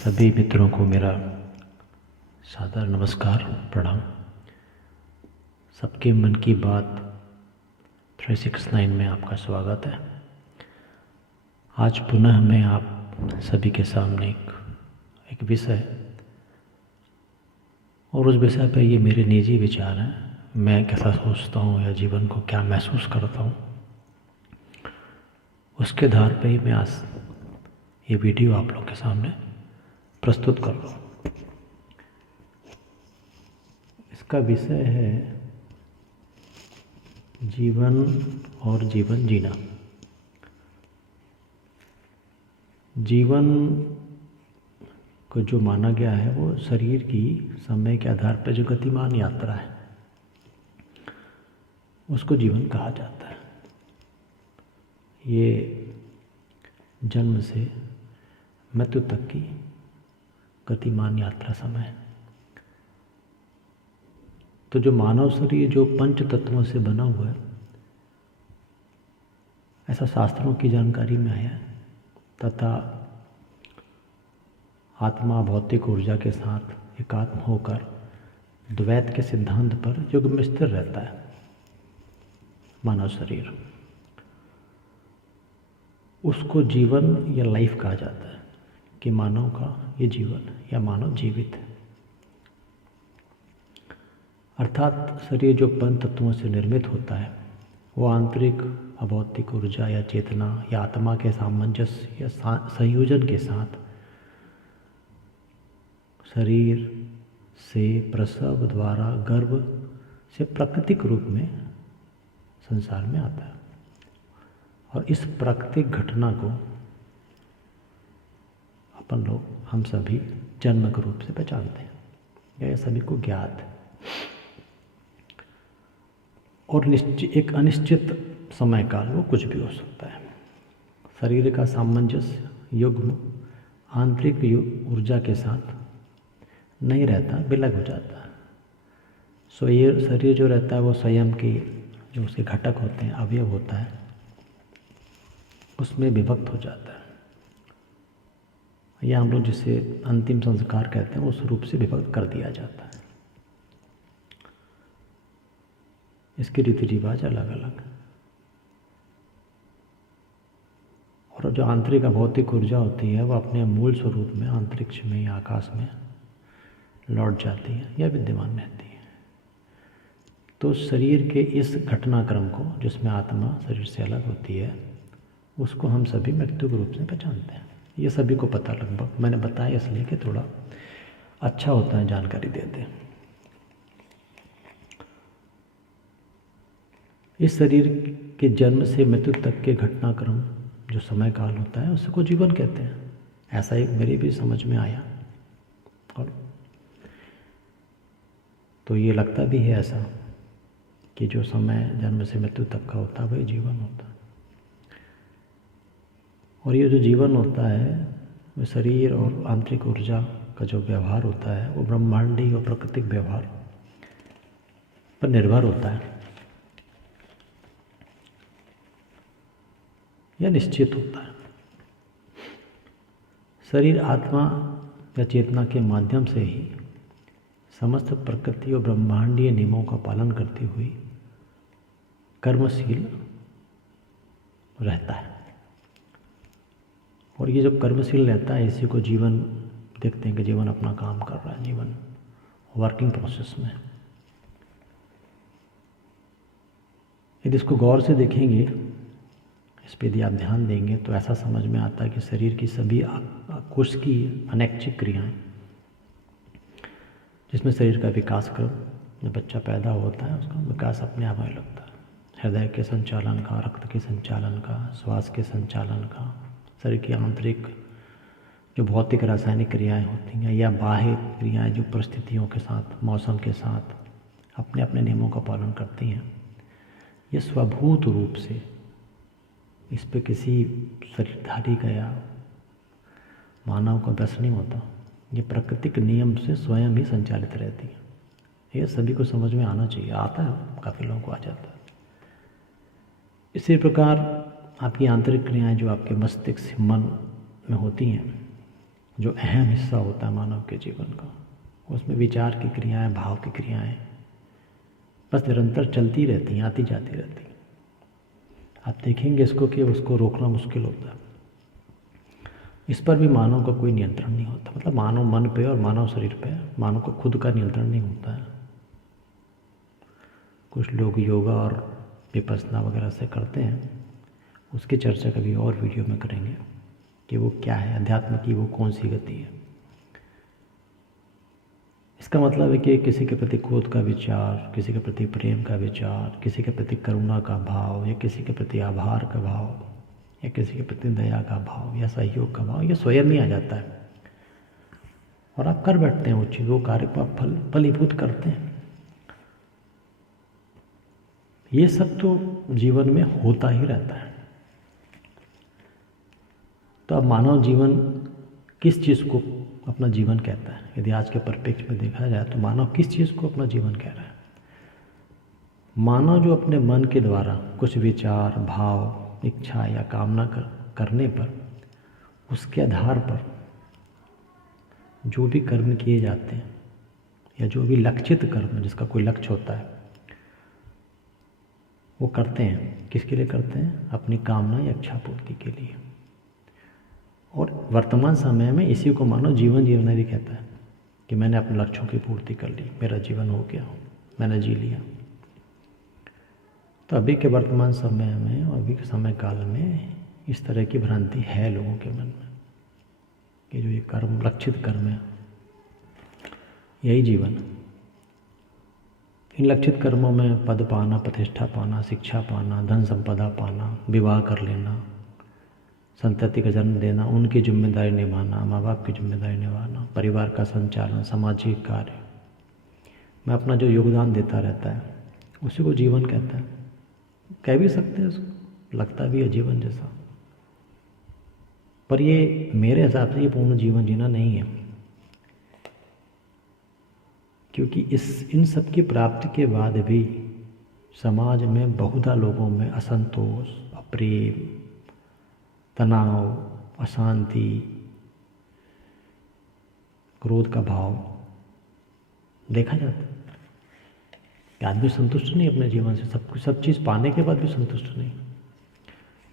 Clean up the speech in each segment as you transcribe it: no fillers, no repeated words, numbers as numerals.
सभी मित्रों को मेरा सादर नमस्कार, प्रणाम। सबके मन की बात 369 में आपका स्वागत है। आज पुनः मैं आप सभी के सामने एक विषय और उस विषय पर ये मेरे निजी विचार हैं। मैं कैसा सोचता हूँ या जीवन को क्या महसूस करता हूँ, उसके आधार पर ही मैं आज ये वीडियो आप लोगों के सामने प्रस्तुत कर रहा हूँ। इसका विषय है जीवन और जीवन जीना। जीवन को जो माना गया है वो शरीर की समय के आधार पर जो गतिमान यात्रा है उसको जीवन कहा जाता है। ये जन्म से मृत्यु तक की गतिमान यात्रा समय है। तो जो मानव शरीर जो पंच तत्वों से बना हुआ है, ऐसा शास्त्रों की जानकारी में आया है, तथा आत्मा भौतिक ऊर्जा के साथ एकात्म होकर द्वैत के सिद्धांत पर युग में स्थिर रहता है। मानव शरीर उसको जीवन या लाइफ कहा जाता है कि मानव का ये जीवन या मानव जीवित है। अर्थात शरीर जो पंच तत्वों से निर्मित होता है वो आंतरिक अभौतिक ऊर्जा या चेतना या आत्मा के सामंजस्य या संयोजन के साथ शरीर से प्रसव द्वारा गर्भ से प्राकृतिक रूप में संसार में आता है। और इस प्राकृतिक घटना को अपन लोग हम सभी जन्म के रूप से पहचानते हैं, यह सभी को ज्ञात है। और एक अनिश्चित समय काल वो कुछ भी हो सकता है। शरीर का सामंजस्य युग्म आंतरिक ऊर्जा के साथ नहीं रहता, विलग हो जाता है। शरीर जो रहता है वो स्वयं के जो उसके घटक होते हैं, अवयव होता है, उसमें विभक्त हो जाता है। या हम लोग जिसे अंतिम संस्कार कहते हैं उस रूप से विभक्त कर दिया जाता है। इसके रीति रिवाज अलग अलग। और जो आंतरिक भौतिक ऊर्जा होती है वो अपने मूल स्वरूप में अंतरिक्ष में या आकाश में लौट जाती है या विद्यमान रहती है। तो शरीर के इस घटनाक्रम को, जिसमें आत्मा शरीर से अलग होती है, उसको हम सभी मृत्यु के रूप से पहचानते हैं। ये सभी को पता लगभग, मैंने बताया इसलिए कि थोड़ा अच्छा होता है जानकारी देते हैं। इस शरीर के जन्म से मृत्यु तक के घटनाक्रम जो समय काल होता है उसको जीवन कहते हैं। ऐसा ही मेरे भी समझ में आया, और तो ये लगता भी है ऐसा कि जो समय जन्म से मृत्यु तक का होता है वही जीवन होता है। और ये जो जीवन होता है वो शरीर और आंतरिक ऊर्जा का जो व्यवहार होता है वो ब्रह्मांडीय और प्राकृतिक व्यवहार पर निर्भर होता है या निश्चित होता है। शरीर आत्मा या चेतना के माध्यम से ही समस्त प्रकृति और ब्रह्मांडीय नियमों का पालन करती हुई कर्मशील रहता है। और ये जब कर्मशील रहता है, इसी को जीवन देखते हैं कि जीवन अपना काम कर रहा है, जीवन वर्किंग प्रोसेस में। यदि इसको गौर से देखेंगे, इस पर यदि आप ध्यान देंगे तो ऐसा समझ में आता है कि शरीर की सभी कोश की अनैच्छिक क्रियाएं, जिसमें शरीर का विकास क्रम, जब बच्चा पैदा होता है उसका विकास अपने आप होने लगता है। हृदय के संचालन का, रक्त के संचालन का, श्वास के संचालन का, शरीर की आंतरिक जो भौतिक रासायनिक क्रियाएं होती हैं या बाह्य क्रियाएं जो परिस्थितियों के साथ, मौसम के साथ अपने अपने नियमों का पालन करती हैं, ये स्वभूत रूप से इस पे किसी शरीरधारी का या मानव का बस नहीं होता। ये प्राकृतिक नियम से स्वयं ही संचालित रहती है। ये सभी को समझ में आना चाहिए, आता है, काफ़ी लोगों को आ जाता है। इसी प्रकार आपकी आंतरिक क्रियाएं जो आपके मस्तिष्क मन में होती हैं, जो अहम हिस्सा होता है मानव के जीवन का, उसमें विचार की क्रियाएं, भाव की क्रियाएं बस निरंतर चलती रहती हैं, आती जाती रहती हैं। आप देखेंगे इसको कि उसको रोकना मुश्किल होता है। इस पर भी मानव का कोई नियंत्रण नहीं होता, मतलब मानव मन पे और मानव शरीर पे मानव को खुद का नियंत्रण नहीं होता है। कुछ लोग योगा और विपश्यना वगैरह से करते हैं, उसकी चर्चा कभी और वीडियो में करेंगे कि वो क्या है, अध्यात्म की वो कौन सी गति है। इसका मतलब है कि किसी के प्रति क्रोध का विचार, किसी के प्रति प्रेम का विचार, किसी के प्रति करुणा का भाव, या किसी के प्रति आभार का भाव, या किसी के प्रति दया का भाव या सहयोग का भाव, ये स्वयं ही आ जाता है और आप कर बैठते हैं वो चीज़, वो कार्य को आप फलीभूत करते हैं। ये सब तो जीवन में होता ही रहता है। तो अब मानव जीवन किस चीज़ को अपना जीवन कहता है? यदि आज के परिप्रेक्ष्य में देखा जाए तो मानव किस चीज़ को अपना जीवन कह रहा है? मानव जो अपने मन के द्वारा कुछ विचार, भाव, इच्छा या कामना करने पर, उसके आधार पर जो भी कर्म किए जाते हैं या जो भी लक्षित कर्म, जिसका कोई लक्ष्य होता है, वो करते हैं। किसके लिए करते हैं? अपनी कामना या इच्छा पूर्ति के लिए। और वर्तमान समय में इसी को मानव जीवन जीना भी कहता है कि मैंने अपने लक्ष्यों की पूर्ति कर ली, मेरा जीवन हो गया, मैंने जी लिया। तो अभी के वर्तमान समय में और अभी के समय काल में इस तरह की भ्रांति है लोगों के मन में कि जो ये कर्म, लक्षित कर्म है, यही जीवन है। इन लक्षित कर्मों में पद पाना, प्रतिष्ठा पाना, शिक्षा पाना, धन संपदा पाना, विवाह कर लेना, संतति का जन्म देना, उनकी जिम्मेदारी निभाना, माँ बाप की जिम्मेदारी निभाना, परिवार का संचालन, सामाजिक कार्य में अपना जो योगदान देता रहता है, उसी को जीवन कहता है। कह भी सकते हैं उसको, लगता भी है जीवन जैसा, पर ये मेरे हिसाब से ये पूर्ण जीवन जीना नहीं है। क्योंकि इन सब की प्राप्ति के बाद भी समाज में बहुधा लोगों में असंतोष, अप्रेम, तनाव, अशांति, क्रोध का भाव देखा जाता है कि आदमी संतुष्ट नहीं अपने जीवन से, सब चीज़ पाने के बाद भी संतुष्ट नहीं।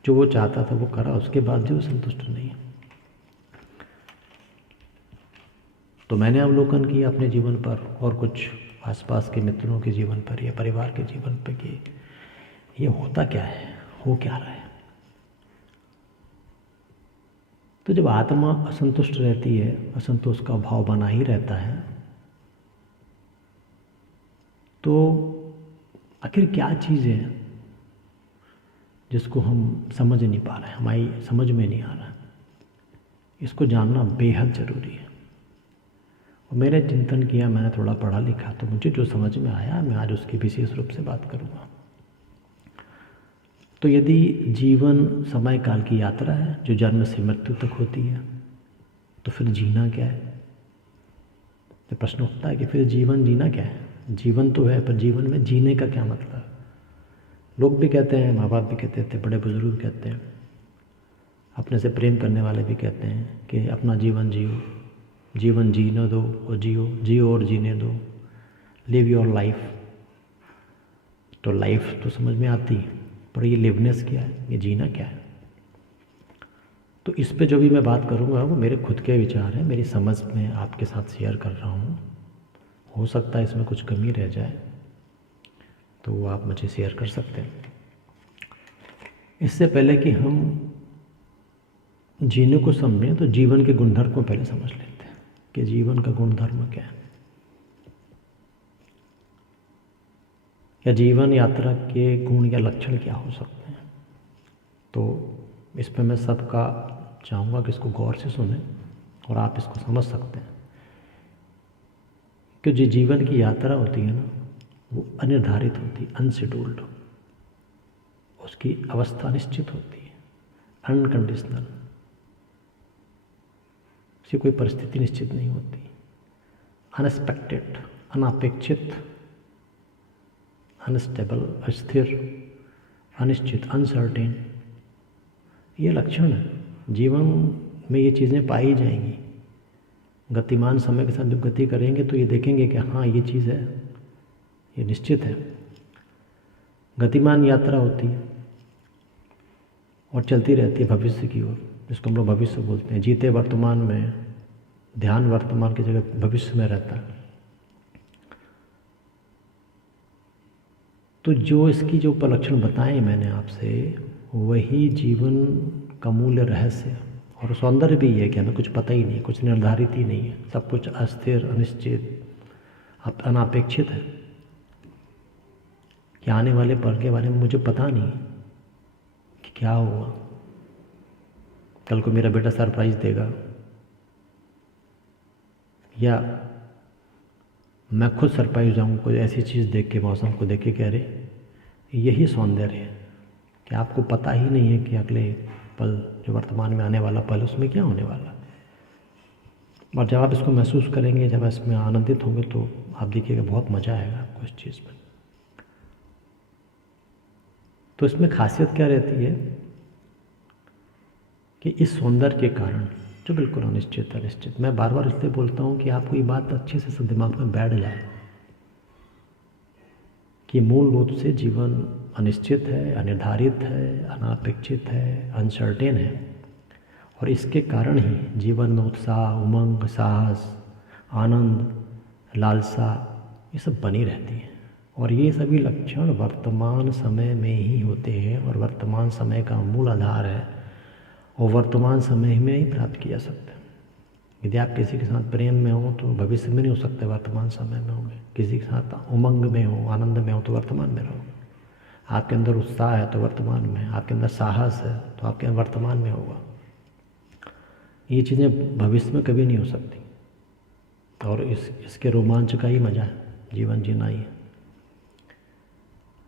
जो वो चाहता था वो करा, उसके बाद भी वो संतुष्ट नहीं है। तो मैंने अवलोकन किया अपने जीवन पर और कुछ आसपास के मित्रों के जीवन पर या परिवार के जीवन पर कि ये होता क्या है, हो क्या रहा है। तो जब आत्मा असंतुष्ट रहती है, असंतोष का भाव बना ही रहता है, तो आखिर क्या चीज़ है जिसको हम समझ नहीं पा रहे हैं, हमारी समझ में नहीं आ रहा है। इसको जानना बेहद ज़रूरी है। और मैंने चिंतन किया, मैंने थोड़ा पढ़ा लिखा, तो मुझे जो समझ में आया मैं आज उसकी विशेष रूप से बात करूँगा। तो यदि जीवन समय काल की यात्रा है जो जन्म से मृत्यु तक होती है, तो फिर जीना क्या है? तो प्रश्न उठता है कि फिर जीवन जीना क्या है? जीवन तो है, पर जीवन में जीने का क्या मतलब? लोग भी कहते हैं, माँ बाप भी कहते थे, बड़े बुजुर्ग कहते हैं, अपने से प्रेम करने वाले भी कहते हैं कि अपना जीवन जियो, जीवन जीने दो और जियो और जीने दो, लिव योर लाइफ। तो लाइफ तो समझ में आती है, पर ये लिवनेस क्या है, ये जीना क्या है? तो इस पे जो भी मैं बात करूँगा वो मेरे खुद के विचार हैं, मेरी समझ में आपके साथ शेयर कर रहा हूँ। हो सकता है इसमें कुछ कमी रह जाए तो वो आप मुझे शेयर कर सकते हैं। इससे पहले कि हम जीने को समझें तो जीवन के गुणधर्म को पहले समझ लेते हैं कि जीवन का गुणधर्म क्या है, या जीवन यात्रा के गुण या लक्षण क्या हो सकते हैं। तो इस पर मैं सबका चाहूँगा कि इसको गौर से सुनें और आप इसको समझ सकते हैं कि जो जीवन की यात्रा होती है ना, वो अनिर्धारित होती है, अनशेड्यूल्ड। उसकी अवस्था निश्चित होती है, अनकंडीशनल। उसकी कोई परिस्थिति निश्चित नहीं होती, अनएक्सपेक्टेड, अनापेक्षित, अनस्टेबल, अस्थिर, अनिश्चित, अनसर्टेन। ये लक्षण है, जीवन में ये चीज़ें पाई जाएंगी। गतिमान समय के साथ जब गति करेंगे तो ये देखेंगे कि हाँ ये चीज़ है, ये निश्चित है। गतिमान यात्रा होती है और चलती रहती है भविष्य की ओर, जिसको हम लोग भविष्य बोलते हैं। जीते वर्तमान में, ध्यान वर्तमान की जगह भविष्य में रहता है। तो जो इसकी जो उपलक्षण बताए मैंने आपसे, वही जीवन का मूल्य रहस्य है। और सौंदर्य भी है कि हमें कुछ पता ही नहीं, कुछ निर्धारित ही नहीं है, सब कुछ अस्थिर, अनिश्चित, अनापेक्षित है। कि आने वाले पल के बारे में मुझे पता नहीं कि क्या हुआ, कल को मेरा बेटा सरप्राइज देगा या मैं खुद सरप्राइज जाऊँ कोई ऐसी चीज़ देख के, मौसम को देख के, कह रहे यही सौंदर्य है कि आपको पता ही नहीं है कि अगले पल, जो वर्तमान में आने वाला पल, उसमें क्या होने वाला। और जब आप इसको महसूस करेंगे, जब इसमें आनंदित होंगे, तो आप देखिएगा बहुत मज़ा आएगा आपको इस चीज़ में। तो इसमें खासियत क्या रहती है कि इस सौंदर्य के कारण, जो बिल्कुल अनिश्चित अनिश्चित, मैं बार बार इसलिए बोलता हूँ कि आपको ये बात अच्छे से दिमाग में बैठ जाए कि मूल रूप से जीवन अनिश्चित है, अनिर्धारित है, अनापेक्षित है, अनसर्टेन है। और इसके कारण ही जीवन में उत्साह, उमंग, साहस, आनंद, लालसा, ये सब बनी रहती है। और ये सभी लक्षण वर्तमान समय में ही होते हैं और वर्तमान समय का मूल आधार है, और वर्तमान समय में ही प्राप्त किया जा सकता है। यदि आप किसी के साथ प्रेम में हो तो भविष्य में नहीं हो सकते, वर्तमान समय में होंगे। किसी के साथ उमंग में हो, आनंद में हो, तो वर्तमान में रहोगे। आपके अंदर उत्साह है तो वर्तमान में, आपके अंदर साहस है तो आपके वर्तमान में होगा। ये चीज़ें भविष्य में कभी नहीं हो सकती। और इसके रोमांच का ही मज़ा है, जीवन जीना ही है।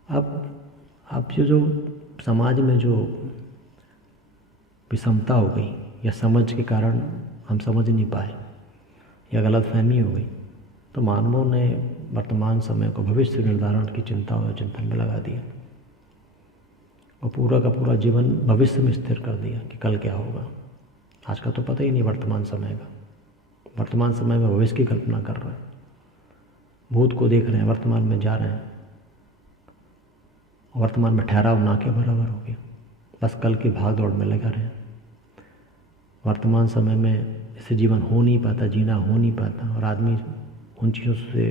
अब जो समाज में जो विषमता हो गई, या समझ के कारण हम समझ नहीं पाए, या गलतफहमी हो गई, तो मानवों ने वर्तमान समय को भविष्य निर्धारण की चिंता और चिंतन में लगा दिया, और पूरा का पूरा जीवन भविष्य में स्थिर कर दिया कि कल क्या होगा। आज का तो पता ही नहीं वर्तमान समय का। वर्तमान समय में भविष्य की कल्पना कर रहे हैं, भूत को देख रहे हैं, वर्तमान में जा रहे हैं, वर्तमान में ठहराव ना के बराबर हो गया, बस कल की भाग दौड़ में लगा रहे हैं। वर्तमान समय में ऐसे जीवन हो नहीं पाता, जीना हो नहीं पाता, और आदमी उन चीज़ों से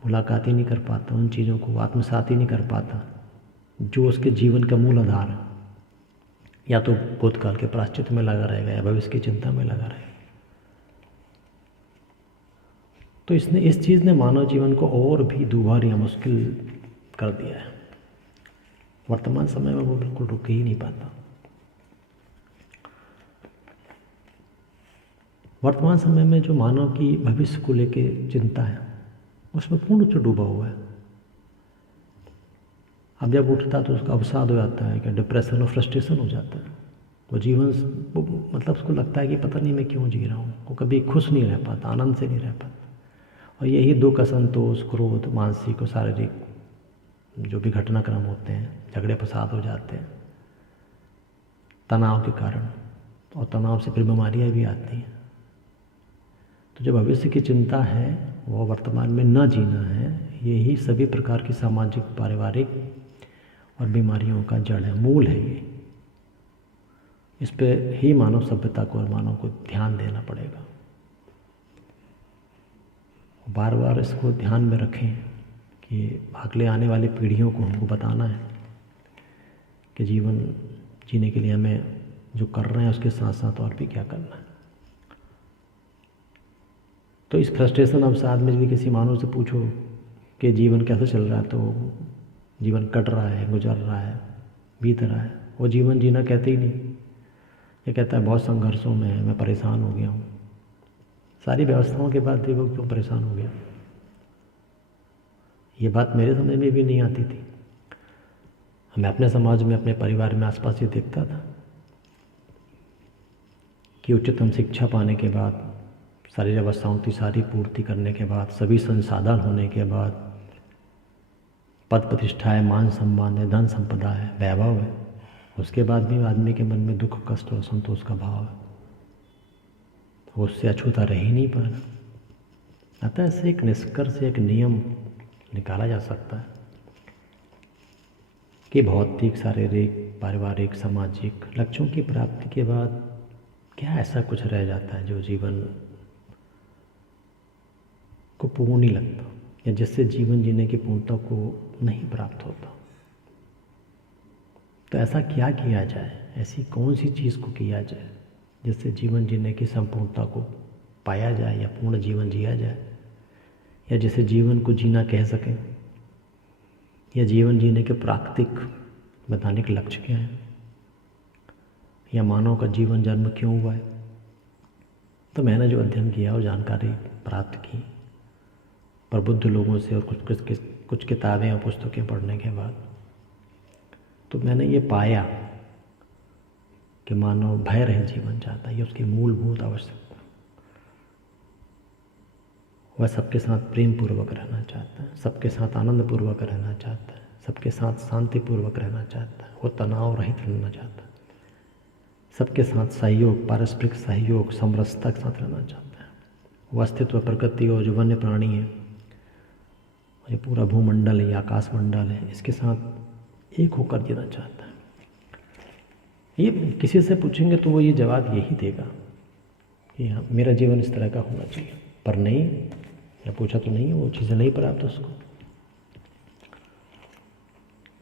मुलाकात ही नहीं कर पाता, उन चीज़ों को आत्मसात ही नहीं कर पाता जो उसके जीवन का मूल आधार है। या तो भूतकाल के प्रायश्चित में लगा रहेगा, या भविष्य की चिंता में लगा रहेगा। तो इस चीज़ ने मानव जीवन को और भी दुभर या मुश्किल कर दिया है। वर्तमान समय में वो बिल्कुल रुक ही नहीं पाता। वर्तमान समय में जो मानव की भविष्य को लेके चिंता है, उसमें पूर्ण रूप से डूबा हुआ है। अब जब उठता तो उसका अवसाद हो जाता है, कि डिप्रेशन और फ्रस्ट्रेशन हो जाता है। वो जीवन मतलब उसको लगता है कि पता नहीं मैं क्यों जी रहा हूँ। वो कभी खुश नहीं रह पाता, आनंद से नहीं रह पाता। और यही दुख, असंतोष, क्रोध, मानसिक और शारीरिक जो भी घटनाक्रम होते हैं, झगड़े फसाद हो जाते हैं तनाव के कारण, और तनाव से फिर बीमारियाँ भी आती हैं। तो जो भविष्य की चिंता है, वो वर्तमान में न जीना है, यही सभी प्रकार की सामाजिक, पारिवारिक और बीमारियों का जड़ है, मूल है ये। इस पे ही मानव सभ्यता को और मानव को ध्यान देना पड़ेगा। बार बार इसको ध्यान में रखें कि अगले आने वाली पीढ़ियों को हमको बताना है कि जीवन जीने के लिए हमें जो कर रहे हैं उसके साथ साथ और भी क्या करना है। तो इस फ्रस्ट्रेशन अवसाद में यदि किसी मानव से पूछो कि जीवन कैसे चल रहा है, तो जीवन कट रहा है, गुजर रहा है, बीत रहा है, वो जीवन जीना कहते ही नहीं। ये कहता है बहुत संघर्षों में है, मैं परेशान हो गया हूँ। सारी व्यवस्थाओं के बाद देखो क्यों परेशान हो गया। ये बात मेरे समझ में भी नहीं आती थी। मैं अपने समाज में, अपने परिवार में, आसपास ये देखता था कि उच्चतम शिक्षा पाने के बाद, सारी व्यवस्थाओं की सारी पूर्ति करने के बाद, सभी संसाधन होने के बाद, पद प्रतिष्ठा है, मान सम्मान है, धन संपदा है, वैभव है, उसके बाद भी आदमी के मन में दुख, कष्ट और संतोष का भाव है। वो उससे अछूता रह ही नहीं पा रहा। अतः ऐसे एक निष्कर्ष, एक नियम निकाला जा सकता है कि भौतिक, शारीरिक, पारिवारिक, सामाजिक लक्ष्यों की प्राप्ति के बाद क्या ऐसा कुछ रह जाता है जो जीवन को पूर्ण नहीं लगता, या जिससे जीवन जीने की पूर्णता को नहीं प्राप्त होता। तो ऐसा क्या किया जाए, ऐसी कौन सी चीज़ को किया जाए जिससे जीवन जीने की संपूर्णता को पाया जाए या पूर्ण जीवन जिया जाए, या जिसे जीवन को जीना कह सकें, या जीवन जीने के प्राकृतिक वैधानिक लक्ष्य क्या हैं, या मानव का जीवन जन्म क्यों हुआ है। तो मैंने जो अध्ययन किया और जानकारी प्राप्त की प्रबुद्ध लोगों से और कुछ किताबें और पुस्तकें पढ़ने के बाद, तो मैंने ये पाया कि मानव भय रहित जीवन चाहता है। ये उसकी मूलभूत आवश्यकता। वह सबके साथ प्रेम पूर्वक रहना चाहता है, सबके साथ आनंद पूर्वक रहना चाहता है, सबके साथ शांति पूर्वक रहना चाहता है, वो तनाव रहित रहना चाहता है, सबके साथ सहयोग, पारस्परिक सहयोग, समरसता के साथ रहना चाहता है। वह अस्तित्व प्रकृति और जो वन्य प्राणी है, ये पूरा भूमंडल है, आकाश मंडल है, इसके साथ एक होकर जीना चाहता है। ये किसी से पूछेंगे तो वो ये जवाब यही देगा कि हाँ, मेरा जीवन इस तरह का होना चाहिए, पर नहीं, या पूछा तो नहीं है, वो चीज़ें नहीं प्राप्त उसको।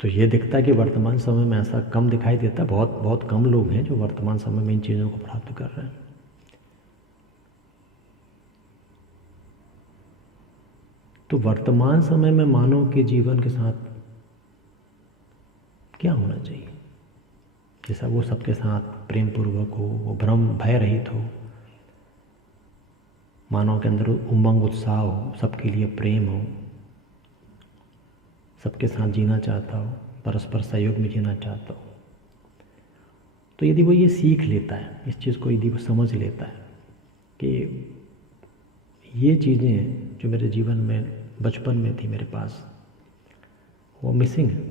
तो ये दिखता है कि वर्तमान समय में ऐसा कम दिखाई देता है। बहुत बहुत कम लोग हैं जो वर्तमान समय में इन चीज़ों को प्राप्त कर रहे हैं। तो वर्तमान समय में मानव के जीवन के साथ क्या होना चाहिए, जैसा वो सबके साथ प्रेम पूर्वक हो, वो भ्रम भय रहित हो, मानव के अंदर उमंग उत्साह हो, सबके लिए प्रेम हो, सबके साथ जीना चाहता हो, परस्पर सहयोग में जीना चाहता हो। तो यदि वो ये सीख लेता है, इस चीज़ को यदि वो समझ लेता है कि ये चीज़ें जो मेरे जीवन में बचपन में थी मेरे पास, वो मिसिंग है,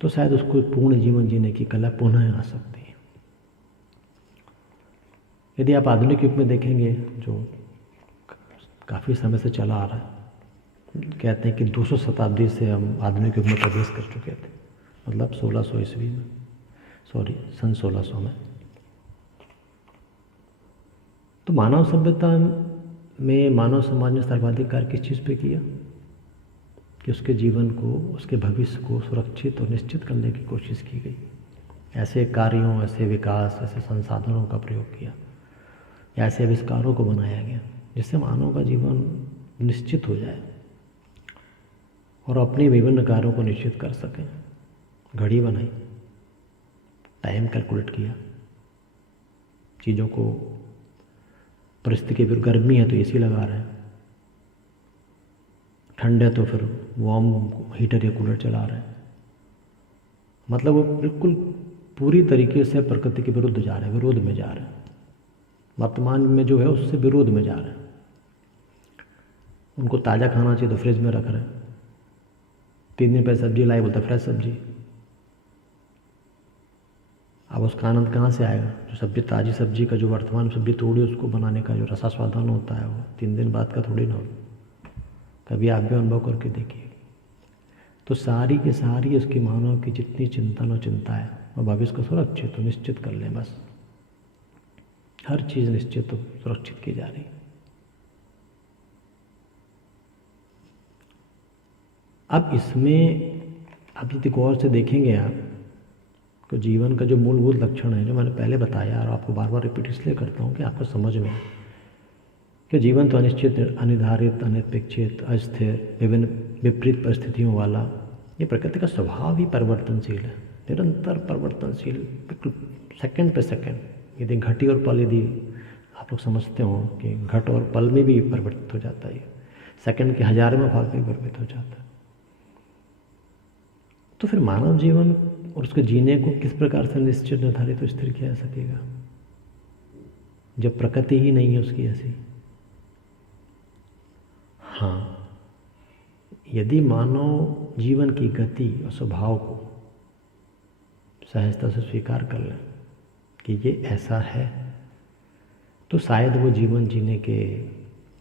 तो शायद उसको पूर्ण जीवन जीने की कला पुनः आ सकती है। यदि आप आधुनिक युग में देखेंगे, जो काफ़ी समय से चला आ रहा है, कहते हैं कि 200 शताब्दी से हम आधुनिक युग में प्रवेश कर चुके थे, मतलब 1600 ईस्वी में, सन 1600 में। तो मानव सभ्यता में, मानव समाज ने सर्वाधिक कार्य किस चीज़ पे किया कि उसके जीवन को, उसके भविष्य को सुरक्षित और निश्चित करने की कोशिश की गई। ऐसे कार्यों, ऐसे विकास, ऐसे संसाधनों का प्रयोग किया, या ऐसे आविष्कारों को बनाया गया जिससे मानव का जीवन निश्चित हो जाए और अपने विभिन्न कार्यों को निश्चित कर सकें। घड़ी बनाई, टाइम कैलकुलेट किया, चीज़ों को, परिस्थिति की फिर गर्मी है तो एसी लगा रहे हैं, ठंड है तो फिर वार्म हीटर या कूलर चला रहे हैं। मतलब वो बिल्कुल पूरी तरीके से प्रकृति के विरुद्ध जा रहे हैं, विरोध में जा रहे हैं। वर्तमान में जो है उससे विरोध में जा रहे हैं। उनको ताज़ा खाना चाहिए तो फ्रिज में रख रहे हैं, 3 दिन पहले सब्जी लाई बोलता फ्रेश सब्जी। अब उसका आनंद कहाँ से आएगा? जो सब्जी, ताज़ी सब्जी का जो वर्तमान सब्जी तोड़ी उसको बनाने का जो रसास्वादन होता है वो 3 दिन बाद का थोड़ी ना हो। कभी आप भी अनुभव करके देखिए। तो सारी की सारी उसकी मानव की जितनी चिंतन और चिंता है वह भविष्य को सुरक्षित तो निश्चित कर ले, बस हर चीज़ निश्चित तो सुरक्षित की जा रही है। अब इसमें आप यदि गौर से देखेंगे आप तो जीवन का जो मूलभूत लक्षण है, जो मैंने पहले बताया और आपको बार बार रिपीट इसलिए करता हूँ कि आपको समझ में कि जीवन तो अनिश्चित, अनिर्धारित, अनपेक्षित, अस्थिर, विभिन्न विपरीत परिस्थितियों वाला, ये प्रकृति का स्वभाव ही परिवर्तनशील है, निरंतर परिवर्तनशील, बिल्कुल सेकंड पे सेकंड। यदि घटी और पल, यदि आप लोग समझते हो कि घट और पल में भी परिवर्तित हो जाता है, सेकंड के 1000वें भाग में परिवर्तित हो जाता है। तो फिर मानव जीवन और उसके जीने को किस प्रकार से निश्चित, निर्धारित और स्थिर किया जा सकेगा जब प्रकृति ही नहीं है उसकी ऐसी? हाँ, यदि मानव जीवन की गति और स्वभाव को सहजता से स्वीकार कर लें कि ये ऐसा है तो शायद वो जीवन जीने के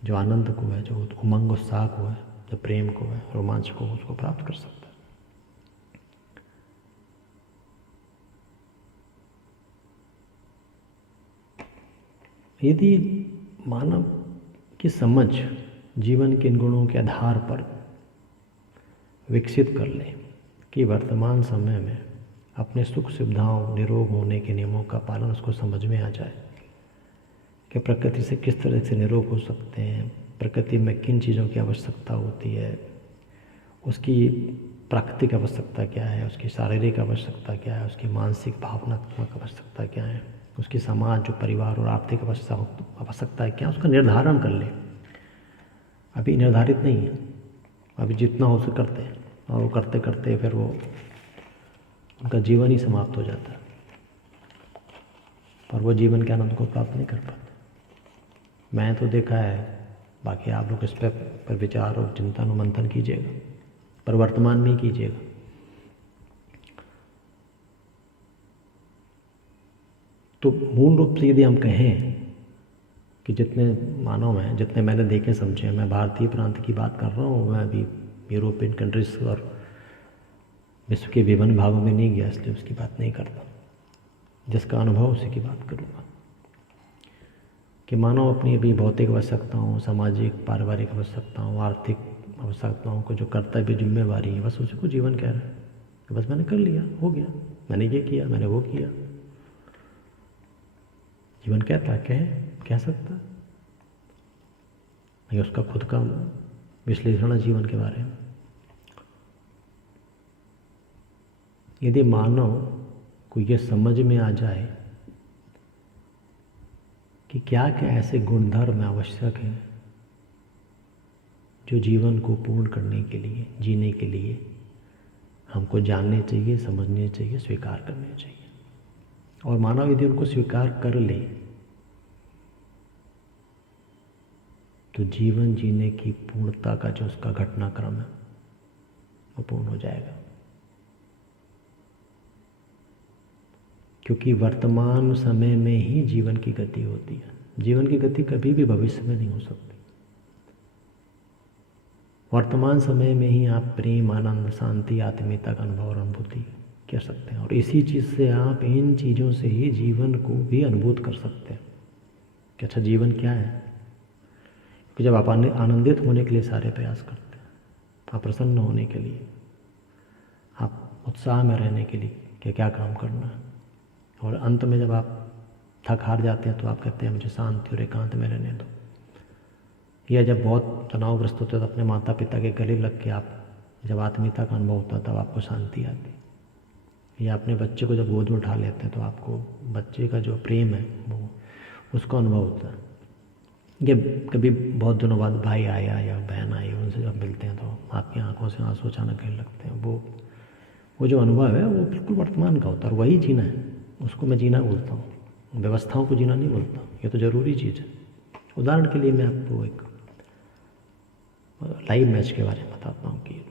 जो आनंद को है, जो उमंग उत्साह को है, जो प्रेम को है, रोमांच को, उसको प्राप्त कर सकता है। यदि मानव की समझ जीवन के इन गुणों के आधार पर विकसित कर ले कि वर्तमान समय में अपने सुख सुविधाओं, निरोग होने के नियमों का पालन उसको समझ में आ जाए कि प्रकृति से किस तरह से निरोग हो सकते हैं, प्रकृति में किन चीज़ों की आवश्यकता होती है, उसकी प्राकृतिक आवश्यकता क्या है, उसकी शारीरिक आवश्यकता क्या है, उसकी मानसिक भावनात्मक आवश्यकता क्या है, उसकी समाज जो परिवार और आर्थिक आवश्यकता है क्या, उसका निर्धारण कर ले। अभी निर्धारित नहीं है, अभी जितना हो सके करते हैं, और वो करते करते फिर वो उनका जीवन ही समाप्त हो जाता है, पर वो जीवन के आनंद को प्राप्त नहीं कर पाते। मैं तो देखा है, बाकी आप लोग इस पर विचार और चिंतन और मंथन कीजिएगा, पर वर्तमान में ही कीजिएगा। तो मूल रूप से यदि हम कहें कि जितने मानव हैं, जितने मैंने देखे समझे, मैं भारतीय प्रांत की बात कर रहा हूँ, मैं अभी यूरोपियन कंट्रीज और विश्व के विभिन्न भागों में नहीं गया, इसलिए उसकी बात नहीं करता। जिसका अनुभव उसी की बात करूँगा कि मानव अपनी अभी भौतिक आवश्यकताओं, सामाजिक पारिवारिक आवश्यकताओं, आर्थिक आवश्यकताओं को जो कर्तव्य जिम्मेवारी है, बस उसी को जीवन कह रहा है कि बस मैंने कर लिया, हो गया, मैंने ये किया, मैंने वो किया। जीवन कहता कह सकता नहीं, उसका खुद का विश्लेषण है जीवन के बारे में। यदि मानव को यह समझ में आ जाए कि क्या क्या ऐसे गुणधर्म आवश्यक हैं जो जीवन को पूर्ण करने के लिए, जीने के लिए हमको जानने चाहिए, समझने चाहिए, स्वीकार करने चाहिए, और मानव यदि उनको स्वीकार कर ले तो जीवन जीने की पूर्णता का जो उसका घटनाक्रम है वो पूर्ण हो जाएगा। क्योंकि वर्तमान समय में ही जीवन की गति होती है। जीवन की गति कभी भी भविष्य में नहीं हो सकती। वर्तमान समय में ही आप प्रेम, आनंद, शांति, आत्मीयता का अनुभव और अनुभूति कर सकते हैं, और इसी चीज़ से आप इन चीज़ों से ही जीवन को भी अनुभूत कर सकते हैं कि अच्छा जीवन क्या है। कि जब आप आनंदित होने के लिए सारे प्रयास करते हैं, आप प्रसन्न होने के लिए, आप उत्साह में रहने के लिए कि क्या काम करना है, और अंत में जब आप थक हार जाते हैं तो आप कहते हैं मुझे शांति और एकांत में रहने दो। या जब बहुत तनावग्रस्त होते हैं तो अपने माता पिता के गले लग के आप जब आत्मीयता का अनुभव होता है तब आपको शांति आती। या अपने बच्चे को जब गोद में उठा लेते हैं तो आपको बच्चे का जो प्रेम है वो उसका अनुभव होता है। ये कभी बहुत दिनों बाद भाई आया या बहन आई, उनसे जब मिलते हैं तो आपकी आंखों से आंसू अचानक गिरने लगते हैं। वो जो अनुभव है वो बिल्कुल वर्तमान का होता है, और वही जीना है, उसको मैं जीना बोलता हूँ, व्यवस्थाओं को जीना नहीं बोलता। ये तो ज़रूरी चीज़ है। उदाहरण के लिए मैं आपको एक लाइव मैच के बारे में बताता हूँ कि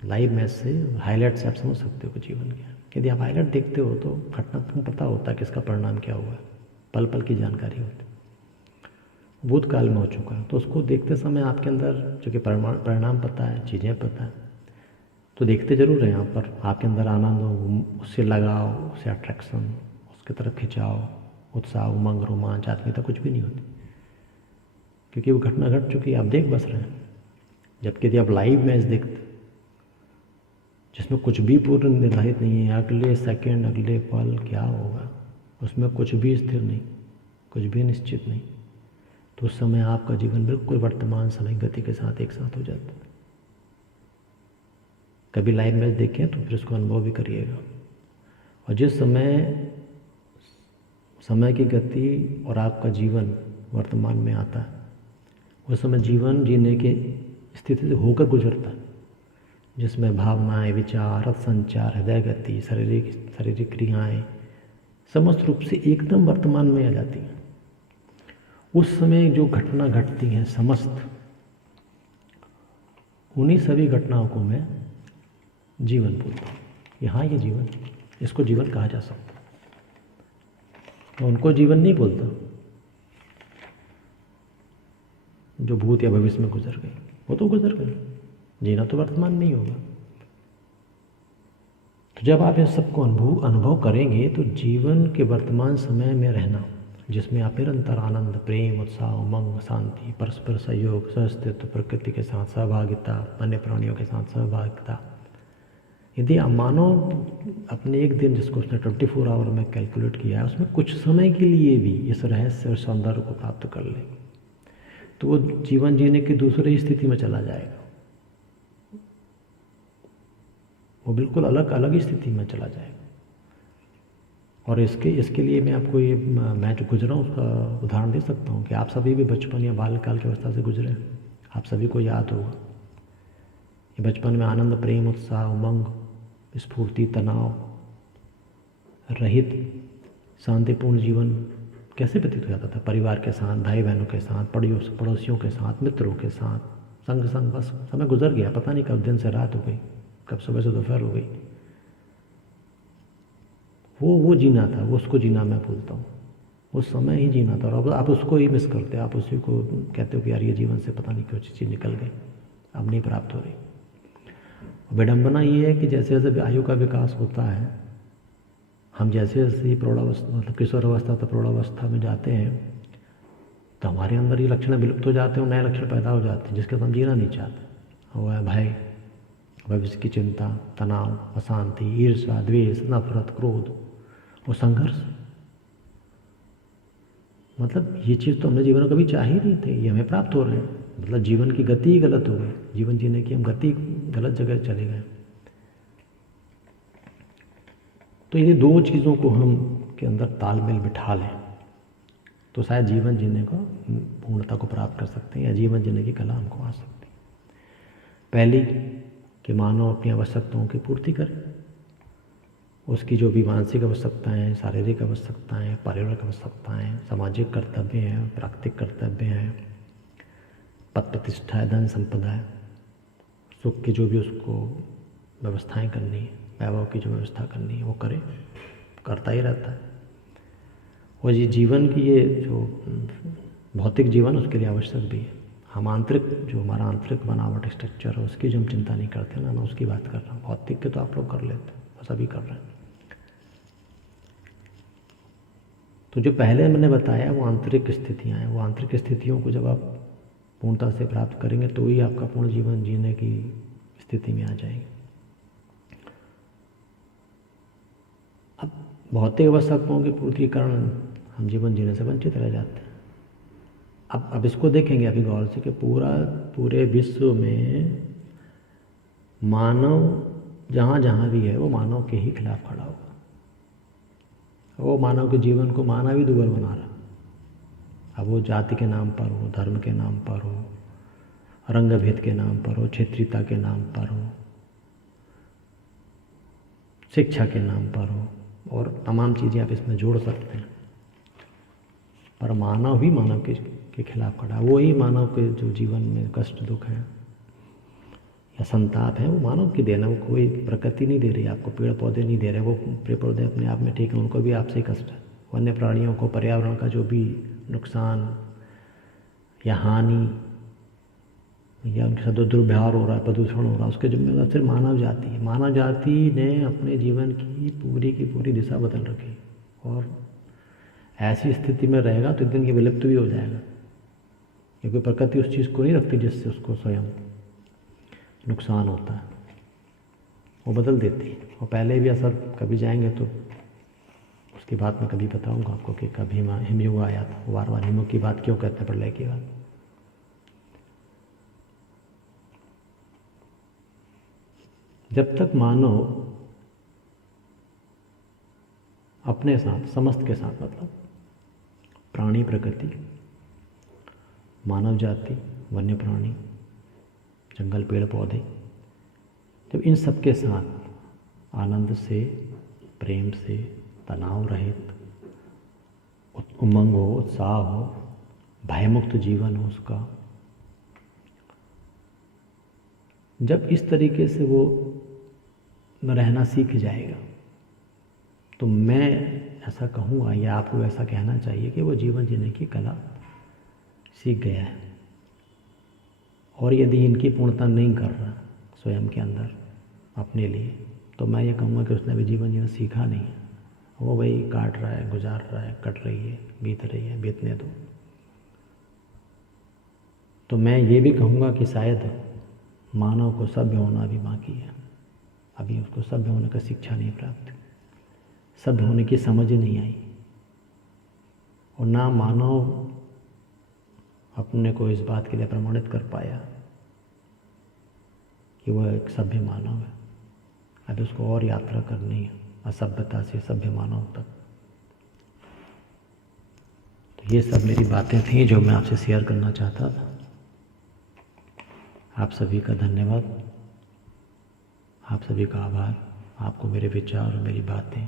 लाइव मैच से हाईलाइट से आप समझ सकते हो कि जीवन क्या है। यदि आप हाईलाइट देखते हो तो घटना तुम पता होता है कि इसका परिणाम क्या हुआ है, पल पल की जानकारी होती है, भूतकाल में हो चुका है। तो उसको देखते समय आपके अंदर जो कि परिणाम पता है, चीज़ें पता है, तो देखते ज़रूर हैं यहाँ पर आपके अंदर आनंद हो, उससे लगाव, उससे अट्रैक्शन, उसकी तरफ खिंचाव, उत्साह, उमंग, रोमांच, आत्मीयता कुछ भी नहीं होती, क्योंकि वो घटना घट चुकी है, आप देख बस रहे हैं। जबकि यदि आप लाइव मैच देखते जिसमें कुछ भी पूर्ण निर्धारित नहीं है, अगले सेकंड, अगले पल क्या होगा, उसमें कुछ भी स्थिर नहीं, कुछ भी निश्चित नहीं, तो उस समय आपका जीवन बिल्कुल वर्तमान समय गति के साथ एक साथ हो जाता है। कभी लाइव मैच देखें तो फिर उसको अनुभव भी करिएगा। और जिस समय की गति और आपका जीवन वर्तमान में आता है, उस समय जीवन जीने के स्थिति से होकर गुजरता है, जिसमें भावनाएं, विचार, रस संचार, हृदय गति, शारीरिक क्रियाएं समस्त रूप से एकदम वर्तमान में आ जाती हैं। उस समय जो घटना घटती हैं समस्त, उन्हीं सभी घटनाओं को मैं जीवन बोलता हूँ कि हाँ ये जीवन, इसको जीवन कहा जा सकता है। मैं उनको जीवन नहीं बोलता, जो भूत या भविष्य में गुजर गई वो तो गुजर गई, जीना तो वर्तमान में ही होगा। तो जब आप इन सबको अनुभव करेंगे तो जीवन के वर्तमान समय में रहना, जिसमें आप निरंतर आनंद, प्रेम, उत्साह, उमंग, शांति, परस्पर सहयोग, सहअस्तित्व, प्रकृति के साथ सहभागिता, अन्य प्राणियों के साथ सहभागिता, यदि आप मानो अपने एक दिन जिसको उसने 24 आवर में कैलकुलेट किया है, उसमें कुछ समय के लिए भी इस रहस्य और सौंदर्य को प्राप्त कर ले, तो वो जीवन जीने की दूसरी स्थिति में चला जाएगा। वो बिल्कुल अलग ही स्थिति में चला जाएगा। और इसके लिए मैं आपको मैं जो गुजरा हूँ उसका उदाहरण दे सकता हूँ कि आप सभी भी बचपन या बाल्यकाल की अवस्था से गुजरे, आप सभी को याद होगा ये बचपन में आनंद, प्रेम, उत्साह, उमंग, स्फूर्ति, तनाव रहित शांतिपूर्ण जीवन कैसे व्यतीत हो जाता था। परिवार के साथ, भाई बहनों के साथ, पड़ोसियों के साथ, मित्रों के साथ, संग बस समय गुजर गया, पता नहीं कब दिन से रात हो गई, कब सुबह से दोपहर हो गई। वो जीना था, वो उसको जीना मैं बोलता हूँ, वो समय ही जीना था। और अब आप उसको ही मिस करते, आप उसी को कहते हो कि यार ये जीवन से पता नहीं क्यों चीज़ निकल गई, अब नहीं प्राप्त हो रही। विडंबना ये है कि जैसे जैसे आयु का विकास होता है, हम जैसे जैसे प्रौढ़ावस्था मतलब किशोर अवस्था तो प्रौढ़ावस्था में जाते हैं, तो हमारे अंदर ये लक्षण विलुप्त हो जाते हैं और नए लक्षण पैदा हो जाते हैं जिसके हम जीना नहीं चाहते। वो है भय, भविष्य की चिंता, तनाव, अशांति, ईर्ष्या, द्वेष, नफरत, क्रोध और संघर्ष। मतलब ये चीज़ तो हमने जीवन में कभी चाह ही नहीं थे, ये हमें प्राप्त हो रहे हैं। मतलब जीवन की गति ही गलत हो गई, जीवन जीने की हम गति गलत जगह चले गए। तो ये दो चीज़ों को हम के अंदर तालमेल बिठा लें तो शायद जीवन जीने को पूर्णता को प्राप्त कर सकते हैं, या जीवन जीने की कला हमको आ सकती है। पहली कि मानव अपनी आवश्यकताओं की पूर्ति करे, उसकी जो भी मानसिक आवश्यकताएँ, शारीरिक आवश्यकताएँ, पारिवारिक आवश्यकताएँ, सामाजिक कर्तव्य हैं, प्राकृतिक कर्तव्य हैं, पद प्रतिष्ठा है, धन संपदा है, सुख की जो भी उसको व्यवस्थाएं करनी है, वैभव की जो व्यवस्था करनी है वो करे, करता ही रहता है। और ये जीवन की ये जो भौतिक जीवन उसके लिए आवश्यक भी है। हम आंतरिक जो हमारा आंतरिक बनावट स्ट्रक्चर है उसकी जो हम चिंता नहीं करते ना, मैं उसकी बात कर रहा हूँ। भौतिक के तो आप लोग कर लेते हैं, वो सभी कर रहे हैं। तो जो पहले मैंने बताया वो आंतरिक स्थितियाँ हैं, वो आंतरिक स्थितियों को जब आप पूर्णता से प्राप्त करेंगे तो ही आपका पूर्ण जीवन जीने की स्थिति में आ जाएंगे। अब भौतिक आवश्यकताओं की पूर्ति के कारण हम जीवन जीने से वंचित रह जाते हैं। अब इसको देखेंगे अभी गौर से कि पूरे विश्व में मानव जहाँ जहाँ भी है वो मानव के ही खिलाफ खड़ा होगा। वो मानव के जीवन को मानव ही दुर्बल बना रहा। अब वो जाति के नाम पर हो, धर्म के नाम पर हो, रंग भेद के नाम पर हो, क्षेत्रीयता के नाम पर हो, शिक्षा के नाम पर हो, और तमाम चीज़ें आप इसमें जोड़ सकते हैं। पर मानव ही मानव के खिलाफ खड़ा है। वो ही मानव के जो जीवन में कष्ट, दुख है या संताप है वो मानव की देन है। वो कोई प्रकृति नहीं दे रही आपको, पेड़ पौधे नहीं दे रहे। वो पेड़ पौधे अपने आप में ठीक है, उनको भी आपसे ही कष्ट है। वन्य प्राणियों को, पर्यावरण का जो भी नुकसान या हानि या उनके साथ जो दुर्व्यवहार हो रहा है, प्रदूषण हो रहा है, उसके जिम्मेदार सिर्फ मानव जाति है। मानव जाति ने अपने जीवन की पूरी दिशा बदल रखी, और ऐसी स्थिति में रहेगा तो एक दिन ये विलुप्त भी हो जाएगा, क्योंकि प्रकृति उस चीज़ को नहीं रखती जिससे उसको स्वयं नुकसान होता है, वो बदल देती है। और पहले भी ऐसा कभी जाएंगे तो उसकी बात मैं कभी बताऊंगा आपको कि कभी हिमयुग आया था। बार बार हिमयुग की बात क्यों कहते हैं, प्रलय की बात। जब तक मानव अपने साथ, समस्त के साथ, मतलब प्राणी, प्रकृति, मानव जाति, वन्य प्राणी, जंगल, पेड़ पौधे, जब इन सब के साथ आनंद से, प्रेम से, तनाव रहित, उमंग हो, उत्साह हो, भयमुक्त जीवन हो उसका, जब इस तरीके से वो रहना सीख जाएगा तो मैं ऐसा कहूँगा या आपको ऐसा कहना चाहिए कि वो जीवन जीने की कला सीख गया है। और यदि इनकी पूर्णता नहीं कर रहा स्वयं के अंदर अपने लिए, तो मैं ये कहूँगा कि उसने अभी जीवन जीना सीखा नहीं है। वो वही काट रहा है, गुजार रहा है, कट रही है, बीतने दो। तो मैं ये भी कहूँगा कि शायद मानव को सभ्य होना भी बाकी है। अभी उसको सभ्य होने का शिक्षा नहीं प्राप्त, सभ्य होने की समझ ही नहीं आई, और ना मानव अपने को इस बात के लिए प्रमाणित कर पाया कि वह एक सभ्य मानव है। अभी उसको और यात्रा करनी है असभ्यता से सभ्य मानव तक। तो ये सब मेरी बातें थी जो मैं आपसे शेयर करना चाहता था। आप सभी का धन्यवाद, आप सभी का आभार। आपको मेरे विचार और मेरी बातें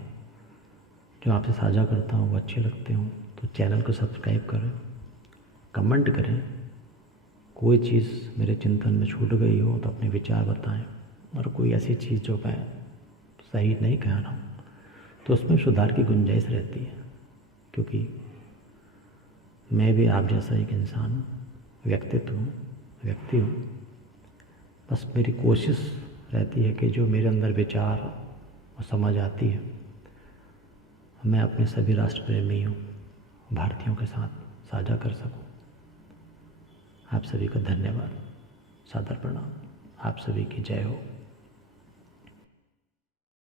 जो आपसे साझा करता हूँ वो अच्छे लगते हों तो चैनल को सब्सक्राइब करें, कमेंट करें। कोई चीज़ मेरे चिंतन में छूट गई हो तो अपने विचार बताएं, और कोई ऐसी चीज़ जो मैं सही नहीं कह रहा हूँ तो उसमें सुधार की गुंजाइश रहती है, क्योंकि मैं भी आप जैसा एक इंसान हूँ, व्यक्ति हूँ। बस मेरी कोशिश रहती है कि जो मेरे अंदर विचार और समझ आती है मैं अपने सभी राष्ट्र प्रेमियों भारतीयों के साथ साझा कर सकूं। आप सभी का धन्यवाद, सादर प्रणाम। आप सभी की जय हो।